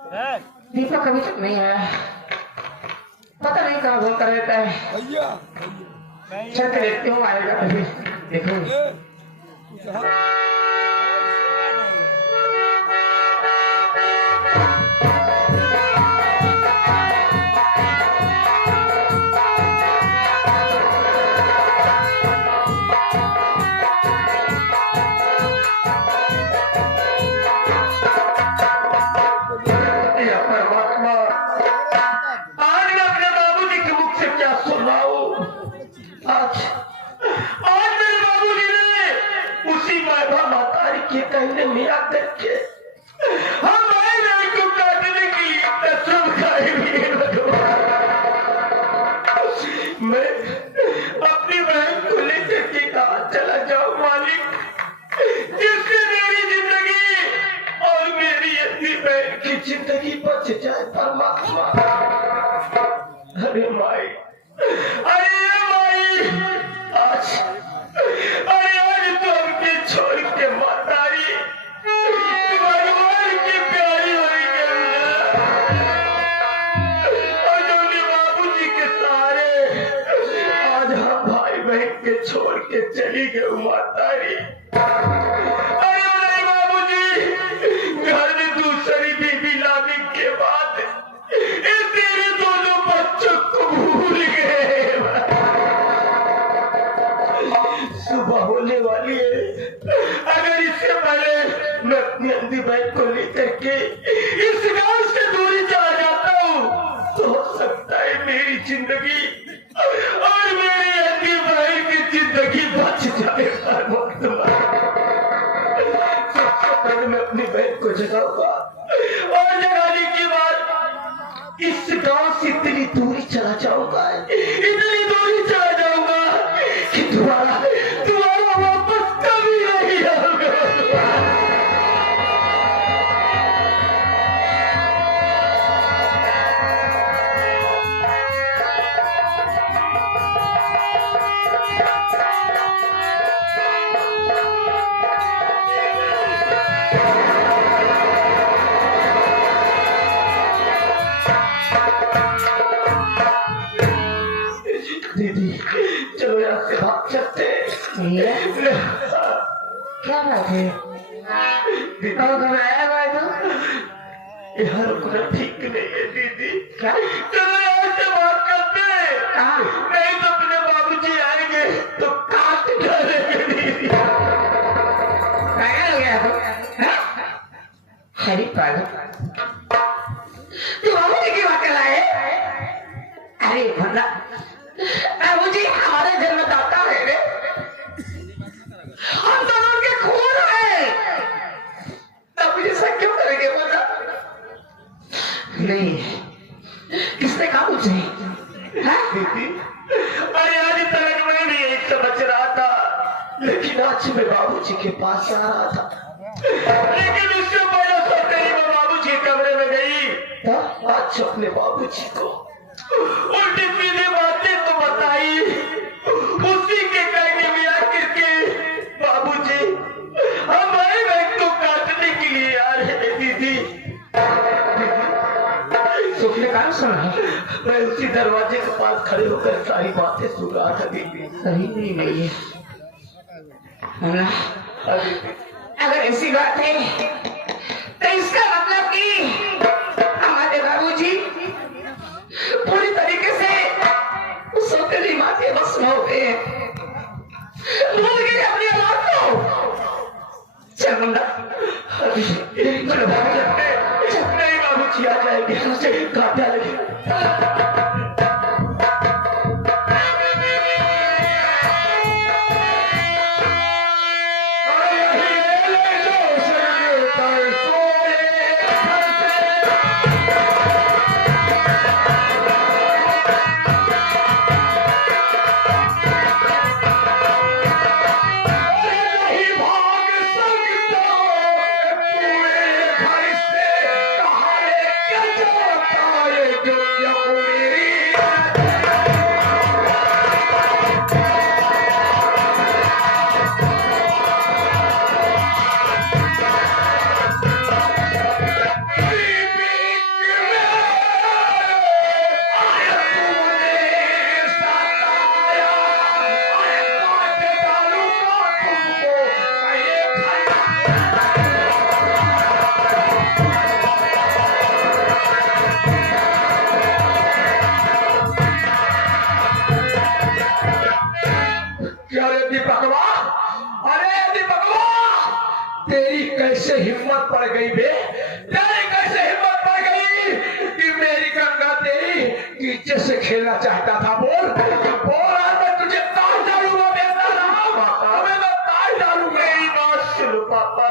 दीपक अभी तक नहीं आया, पता नहीं कहाँ घूमता रहता है। चल के देखती हूँ, आएगा कभी देखूंगी। जिंदगी बच जाए परमात्मा। अरे माई, अरे माई, आज तो हमके छोड़ के मातारी भगवान की प्यारी हो गई और जो बाबूजी के सहारे आज हम भाई बहन के छोड़ के चली गए मातारी। होने वाली है, अगर इससे पहले मैं अपनी अंधी बहन को लेकर के इस गांव से दूरी चला जाता हूँ तो हो सकता है मेरी जिंदगी और मेरी अंधी बहन की जिंदगी बच जाए। सबसे पहले मैं अपनी बहन को जगाऊंगा और जगाने के बाद इस गांव से इतनी दूरी चला जाऊंगा, इतनी दूरी चला जाऊंगा कि दोबारा वापस कभी नहीं आऊंगा। दीदी चलो यहाँ से भाग चलते। क्या बात है? घबराया हुआ है तो यहाँ रुकना ठीक नहीं है दीदी। क्या? चलो यहाँ से भाग चलते हैं, नहीं तो अपने बाबूजी आएंगे तो काट डालेंगे दीदी। पागल हो गया तो? हरी पागल, तू बाबूजी की बात कर रहा है? अरे भला बाबूजी हमारे जन्मदाता है रे, हम दोनों के खून है, तब ऐसा क्यों करेंगे बोला? नहीं, किसने कहा मुझे? अरे आज तक मैं भी यही समझ रहा था, लेकिन आज मैं बाबूजी के पास आ रहा था, लेकिन उससे पहले सोते ही मैं बाबूजी के कमरे में गई तो आज अपने बाबूजी को उल्टी सीधी बातें तो बताई, उसी के कहने में आकर के बाबूजी हमारे बहन को काटने के लिए आ रहे हैं दीदी। सुखने कहाँ सुना? मैं उसी दरवाजे के पास खड़े होकर सारी बातें सुन रहा था दीदी। सही नहीं है अगर ऐसी बात है तो इसका मतलब कि हमारे बाबूजी पूरी तरीके से सौतेली माँ के बस में हो गए, भूल गए अपनी औलाद को। चल मुंडा, नहीं बाबूजी आ जाएंगे, मुझे काटा लगे। खेलना चाहता था। बोल बोल, आज मैं तुझे ताल डालूंगा बेटा राम, अबे मैं ताल डालूंगा। मेरी बात सुनो पापा,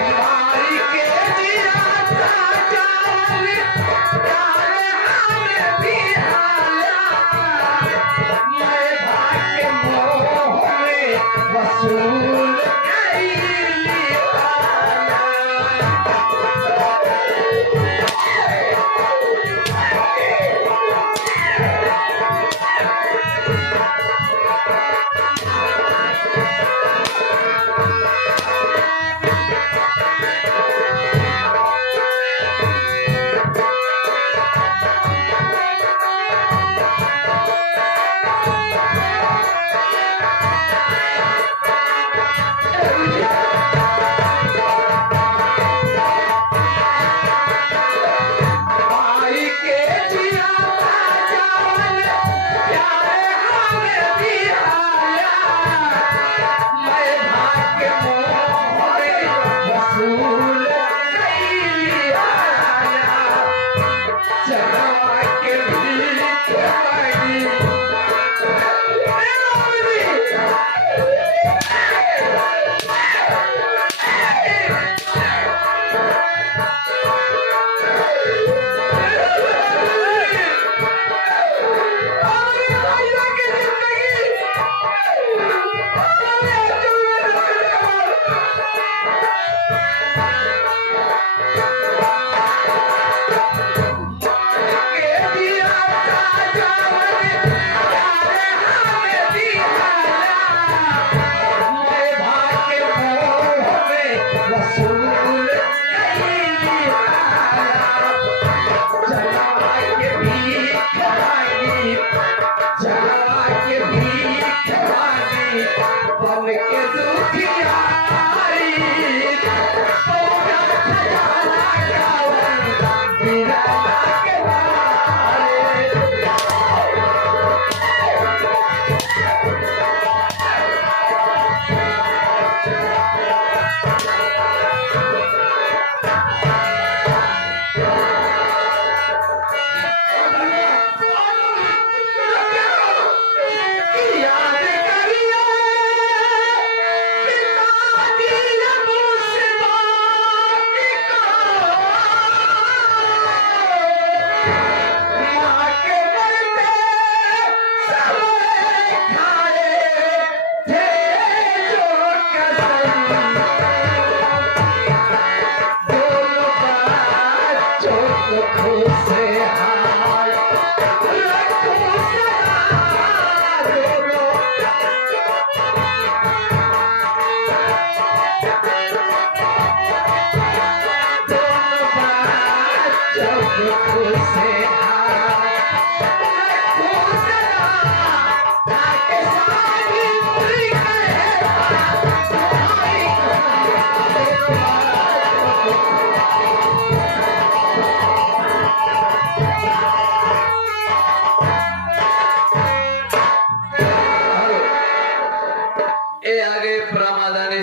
हमारी के दिया था जान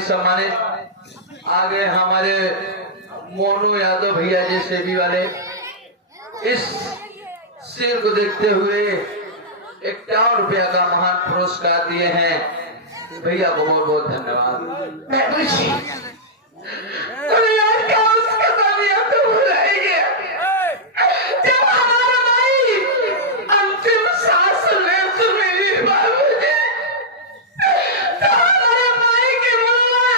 सम्मानित आगे हमारे मोनू यादव भैया जी सेबी वाले इस सीन को देखते हुए 51 रुपया का महान पुरस्कार दिए हैं। भैया को बहुत बहुत धन्यवाद। अरे यार क्या उसका सामिया तो भुलाएंगे जब हमारा भाई अंतिम सांस ले तो मेरी बाबूजी तो हमारे भाई के मुल्ला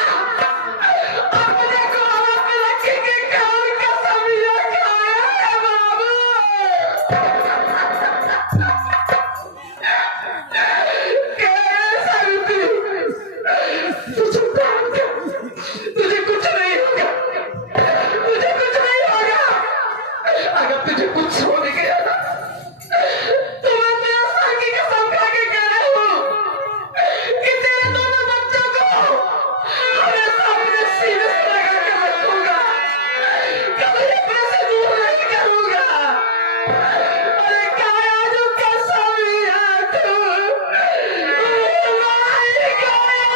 अपने को आप रखे के कान का सामिया खाया है बाबू। कैसा तुझे कुछ नहीं होगा, तुझे कुछ नहीं होगा। अगर तुझे कुछ हो गया ना तो मैं तेरे सर की कसम खा के कह रहा हूँ कि तेरे दोनों बच्चों को हमेशा अपने सीने से लगा के रखूंगा, कभी अपने से दूर नहीं करूंगा। अरे काया जो कैसा भी है तू भाई काया।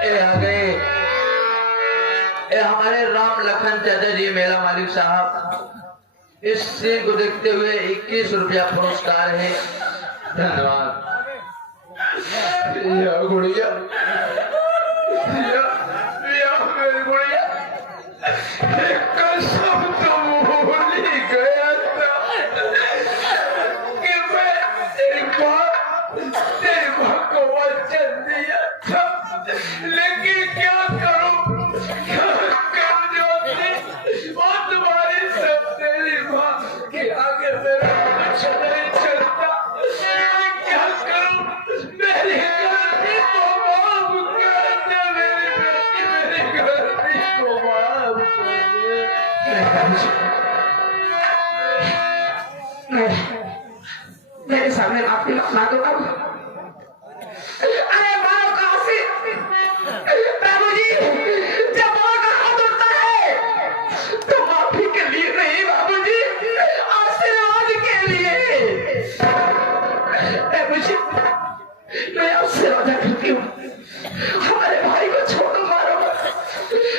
ए आ गए ए हमारे राम लखन चाचा जी मेला मालिक साहब इस सीन को देखते हुए 21 रुपया पुरस्कार है। धन्यवाद। या गुड़िया या मेरी गुड़िया कसम तो भूल ही गया था कि मैं तेरी माँ को वचन दिया था, लेकिन क्या करूं ज्योति वो तुम्हारी सब तेरी माँ के आगे मेरा कुछ नहीं चलता। मैं क्या करूं, मेरी गलती को माफ कर दे मेरी बेटी, मेरी गलती को माफ कर दे। मेरे सामने माफी मांगो बाबू। अरे बाबू काशी बाबूजी जब बाबा का हाथ उठता है तो माफी के लिए नहीं बाबूजी, आशीर्वाद के लिए। बाबूजी मैं आपसे वादा करती हूँ हमारे भाई को छोड़ो मारो,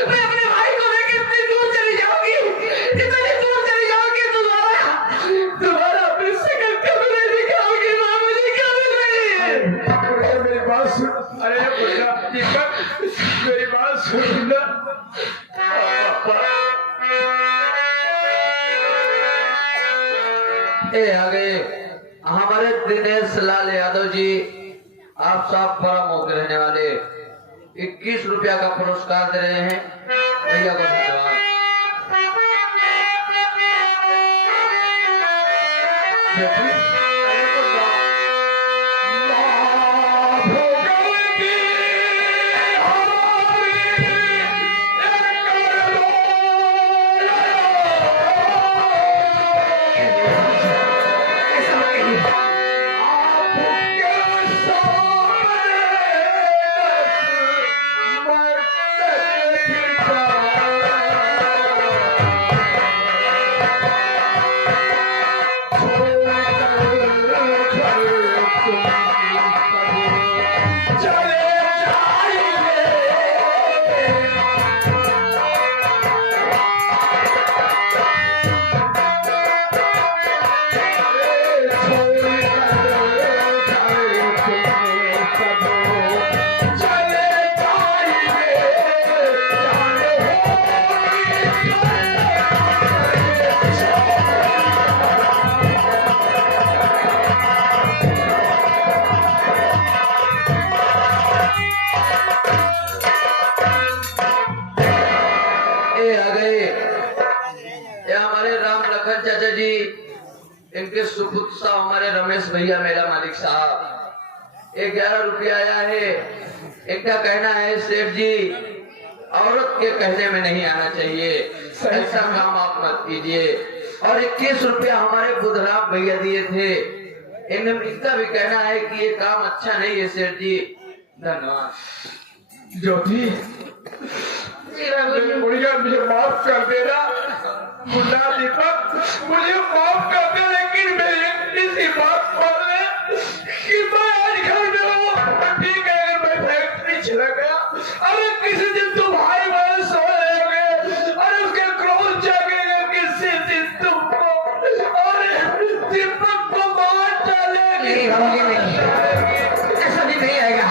मैं अपने भाई को लेकर इतनी दूर चली जाऊंगी, इतनी दूर चली जाऊंगी, दोबारा अपनी शक्ल कभी नहीं दिखाऊंगी बाबूजी, कभी नहीं। मेरी बात सुन, अरे दीपक मेरी बात सुन ना। ए आ गए हमारे दिनेश लाल यादव जी आप साहब परम होकर रहने वाले 21 रुपया का पुरस्कार दे रहे हैं। भैया को धन्यवाद। चाचा जी इनके सुपुत्र साहब हमारे रमेश भैया मेला मालिक साहब 11 रुपया आया है। इनका कहना है सेठ जी औरत के कहने में नहीं आना चाहिए, ऐसा काम आप मत कीजिए। और 21 रुपया हमारे बुधराम भैया दिए थे। इनका भी कहना है कि ये काम अच्छा नहीं है सेठ जी। धन्यवाद। ज्योति बुढ़िया मुझे माफ कर देना। मुन्ना दीपक मुझे माफ कर दे, लेकिन मेरी इतनी सी बात मान ले कि मैं आज घर में हूँ। ठीक है, अगर मैं फैक्ट्री चला गया, अरे किसी दिन तुम भाई बहन सो रहोगे, अरे उसके क्रोध जागेगा, किसी दिन तुमको अरे दीपक को मार डालेगी। ऐसा भी नहीं आएगा।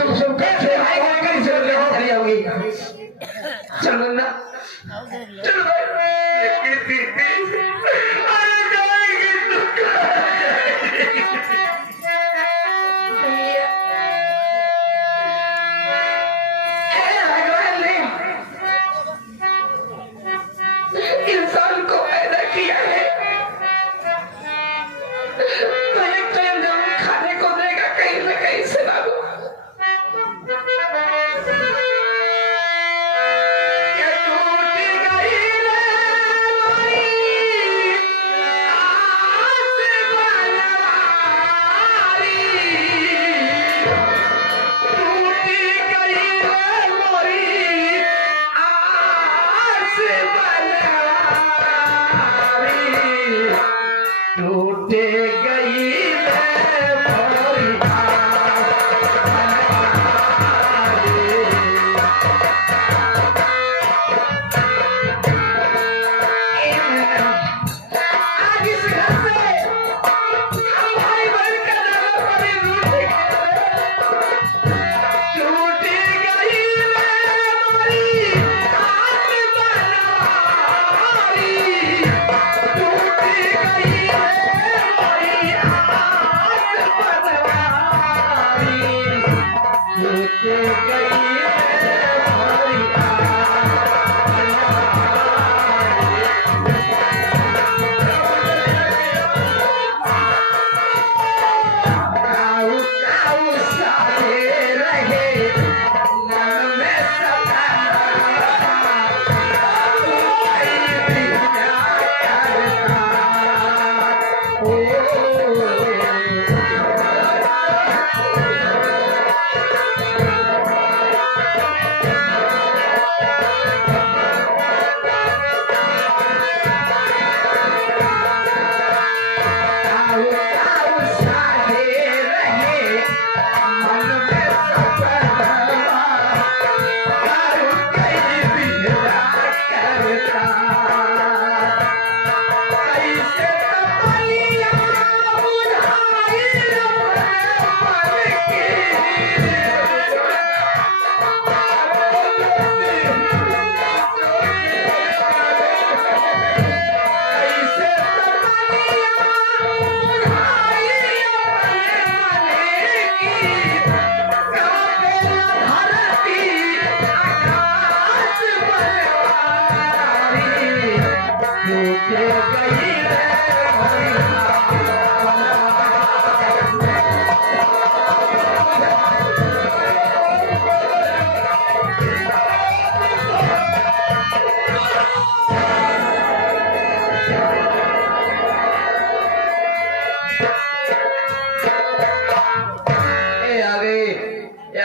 तुम सब कैसे चली जाओगी। चल मुन्ना, चल भाई। लेकिन दीदी अरे जाएगी इंसान को पैदा किया है तो एक टाइम जरूर खाने को देगा, कहीं न कहीं से ना दो।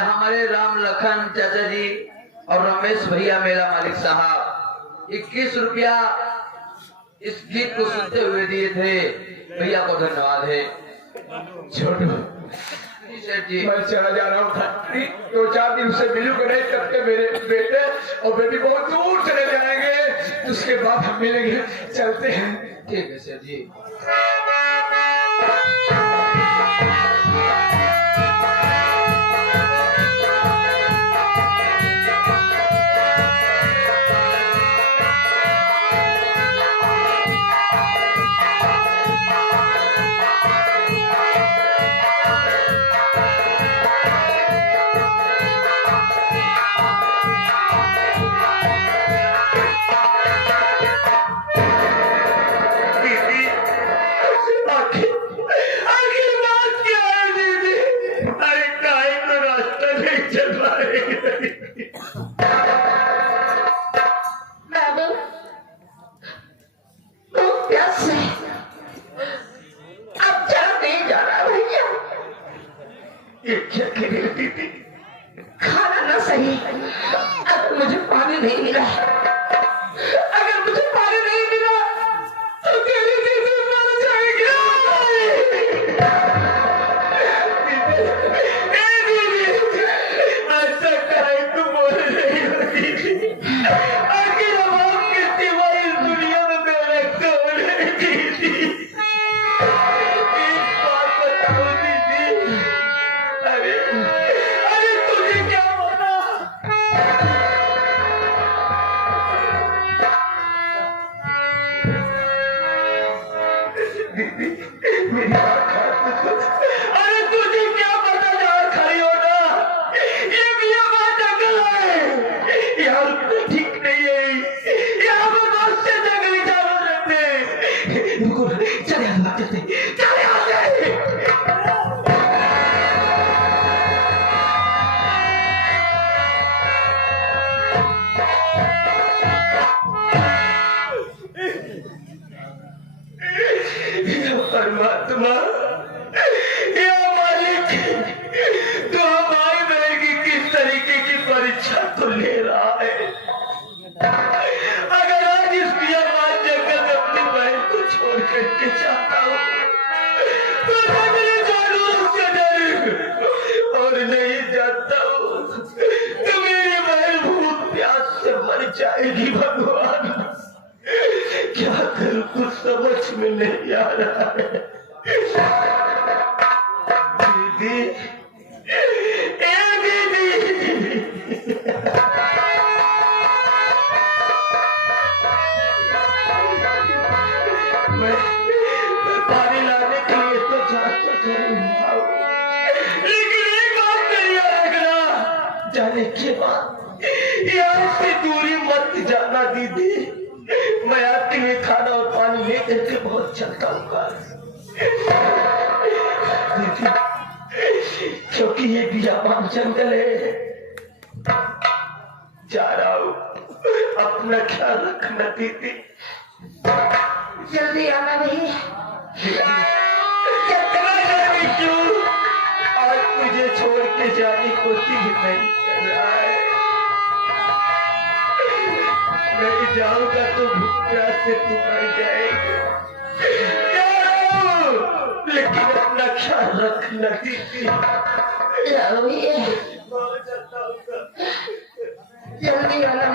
हमारे राम लखन चाचा जी और रमेश भैया मेला मालिक साहब 21 रुपया इस गीत को सुनते हुए दिए थे। भैया को धन्यवाद है। छोटू सेठ जी, मैं चला जा रहा हूँ फैक्ट्री, 2-4 दिन से मिलूंगा नहीं, तब तक मेरे बेटे और बेटी बहुत दूर चले जाएंगे, उसके बाद हम मिलेंगे। चलते हैं। ठीक है सेठ जी। ये क्या करेगी दीदी? खाना जाना सही, अगर मुझे पानी नहीं मिला, अगर मुझे पानी नहीं मिला तो तेरी दीदी मर जाएगी। दीदी ऐसा काहे तुम बोल रही हो दीदी? आखिर हम आपके सिवा इस दुनिया में मेरा कौन है दीदी? एक बात बताओ दीदी। अरे अरे तुझे क्या बना? दीदी मेरी बात अरे तुझे क्या पता जहाँ खड़ी हो ना, ये मियाँ जंगल है, यहाँ रुकना ठीक नहीं है, यहाँ पर बहुत से जंगली जानवर रहते हैं। रुको चले आते, चले आते। परमात्मा या मालिक, तो हमारी बहन की किस तरीके की परीक्षा तो ले रहा है? अगर आज इस बियाबान जंगल में अपनी बहन को छोड़ करके जाता हूँ तो जंगली जानवर उससे डरेंगे, और नहीं जाता हूँ तो मेरी बहन भूख प्यास से मर जाएगी। भगवान क्या करूं, कुछ समझ में नहीं आ रहा है। दीदी ए दीदी, मैं पानी लाने के लिए तो जाता जरूर हूं, लेकिन एक बात नहीं याद रखना, जाने के बाद यहाँ से दूरी मत जाना दीदी। मैं आपके लिए खाना और पानी लेकर के बहुत चलता हूँ, क्योंकि ये बियाबान जंगल है। जा रहा हूँ, अपना ख्याल रखना दीदी। जल्दी आना नहीं, कितना जल्दी क्यों? आज तुझे छोड़ के जाने को दिल नहीं कर रहा है। नहीं जाऊंगा तो भूख प्यास से तू मर जाएगी। लेकिन अपना ख्याल रखना दीदी। जल्दी आना।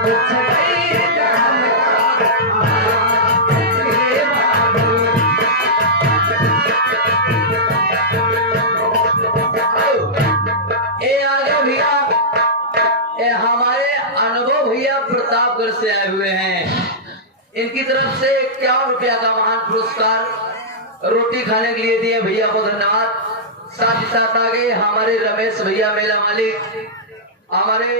कुछ नहीं जानता हे बाबू। ए आगे भैया, ए हमारे अनुभव भैया प्रतापगढ़ से आए हुए हैं। इनकी तरफ से 51 रुपया का महान पुरस्कार रोटी खाने के लिए दिए भैया को धन्यवाद। साथ ही साथ आगे हमारे रमेश भैया मेला मालिक, हमारे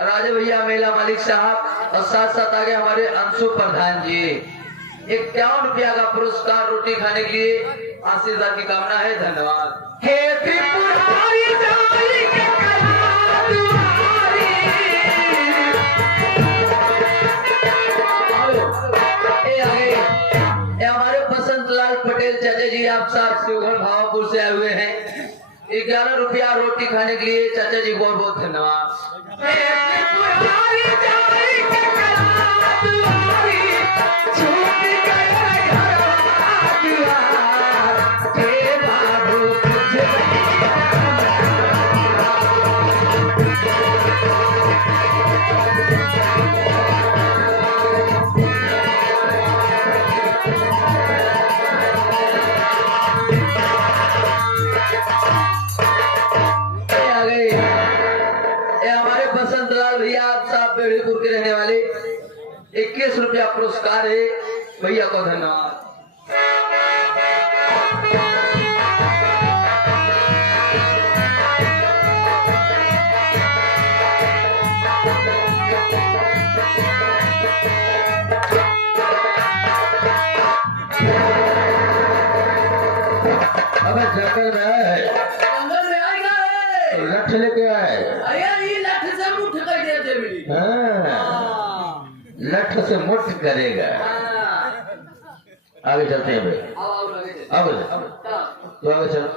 राजे भैया मेला मालिक साहब और साथ साथ आगे हमारे अंशु प्रधान जी 51 रुपया का पुरस्कार रोटी खाने के लिए आशीर्वाद की कामना है। धन्यवाद। हे त्रिपुरारी जाई के कला दुआरी। ए आगे ए हमारे बसंत लाल पटेल चाचा जी आप साहब शिवगढ़ भावापुर से आए हुए हैं। 11 रुपया रोटी खाने के लिए चाचा जी बहुत बहुत धन्यवाद। हे त्रिपुरारी जाई के कला दुआरी। छूट गया घरवा दुआर हे बाबू कुछ नहीं हमारे बसंत लाल भैया आप साहब बेड़ीपुर के रहने वाले 21 रुपया पुरस्कार है भैया को धन्यवाद। अबे जंगल में है, जंगल में आएगा लठ लेके आए। अरे ये लाठ से मुठ कर दे दे मेरी। हाँ, लठ से मुठ करेगा। आगे चलते हैं भाई। आओ लगे थे। आगे तो आगे चलो।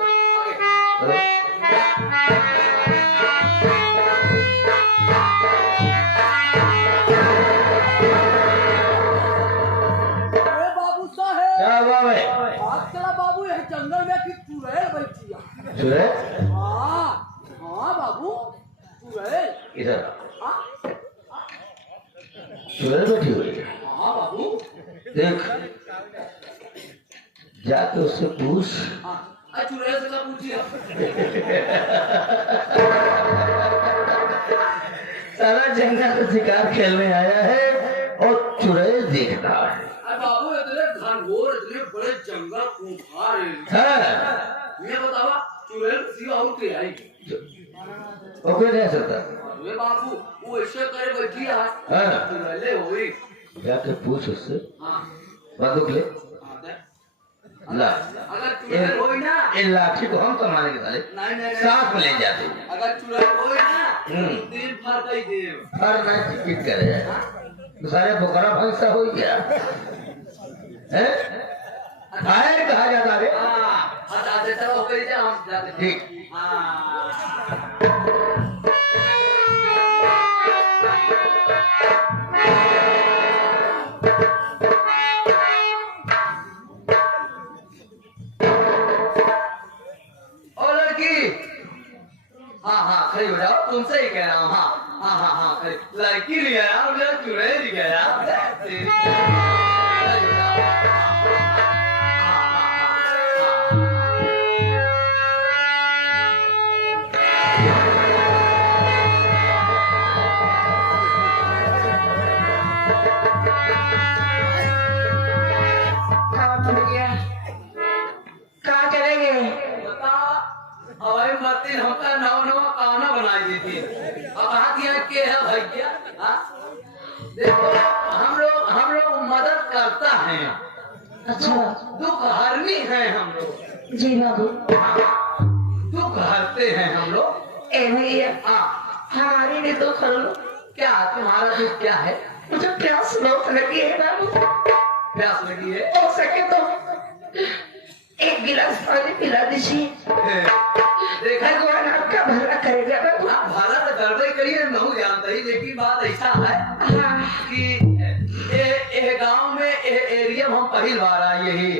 बाबू साहेब, क्या हुआ भाई? आज चला बाबू यह जंगल में की चुड़ैल बैठी है। चुड़ैल? हाँ हाँ बाबू चुड़ैल। इधर हाँ चुड़ैल बैठी हुई है। हाँ बाबू। देख, जाके उससे पूछ। हाँ चुड़ैल से पूछिए। सारा जंगल में शिकार खेलने आया है और चुड़ैल देखना है। अरे बाबू इतने घनघोर इतने बड़े जंगल खूंखार है। हाँ, ये बतावा चुड़ैल सी और क्या आई? वो कोई नहीं सकता। अरे बाबू वो ऐसे करे बैठी है। हाँ। चुड़ैले हो गई। जाके पूछ उससे। हाँ बंदूक ले। हाँ, दे। ला, अगर चुड़ैल होई ना, इन लाठी को हम कमाने के साले नहीं नहीं साथ में ले जाते। अगर चुड़ैल होई ना दिल भर कई देव। हर नाच टिकट करे सारे बोकरा भैंसा हो गया है। फायर कहा जाता है। हाँ हटा देता हो गई जा हम जाते। ठीक। हाँ और लड़की, हाँ हाँ खड़ी हो जाओ, तुमसे ही कह रहा हूँ। हाँ हाँ हाँ हाँ खड़ी। लड़की नहीं है यार, मुझे चुड़ैल नहीं कह रहा। खड़ी हो जाओ। कहाँ चलेंगे? हवाई मती हमका नवा नवा खाना बनाई दी थी। अब हाथ यहाँ के है भैया। हाँ? देखो हम लोग मदद करता है। अच्छा दुख हरनी है हम लोग। जी बाबू। दुख हरते हैं हम लोग। ए भैया, हाँ हमारी भी तो कर लो। क्या तुम्हारा दुख क्या है? मुझे प्यास बहुत लगी है बाबू। प्यास लगी है? हो सके तो एक गिलास पानी पिला दीजिए। देखा भगवान आपका भला करेगा बाबू। आप भारत गड़बड़ी करिए नहीं जानता ही, लेकिन बात ऐसा है हाँ। कि गांव में एरिया में हम पहली बार आए ही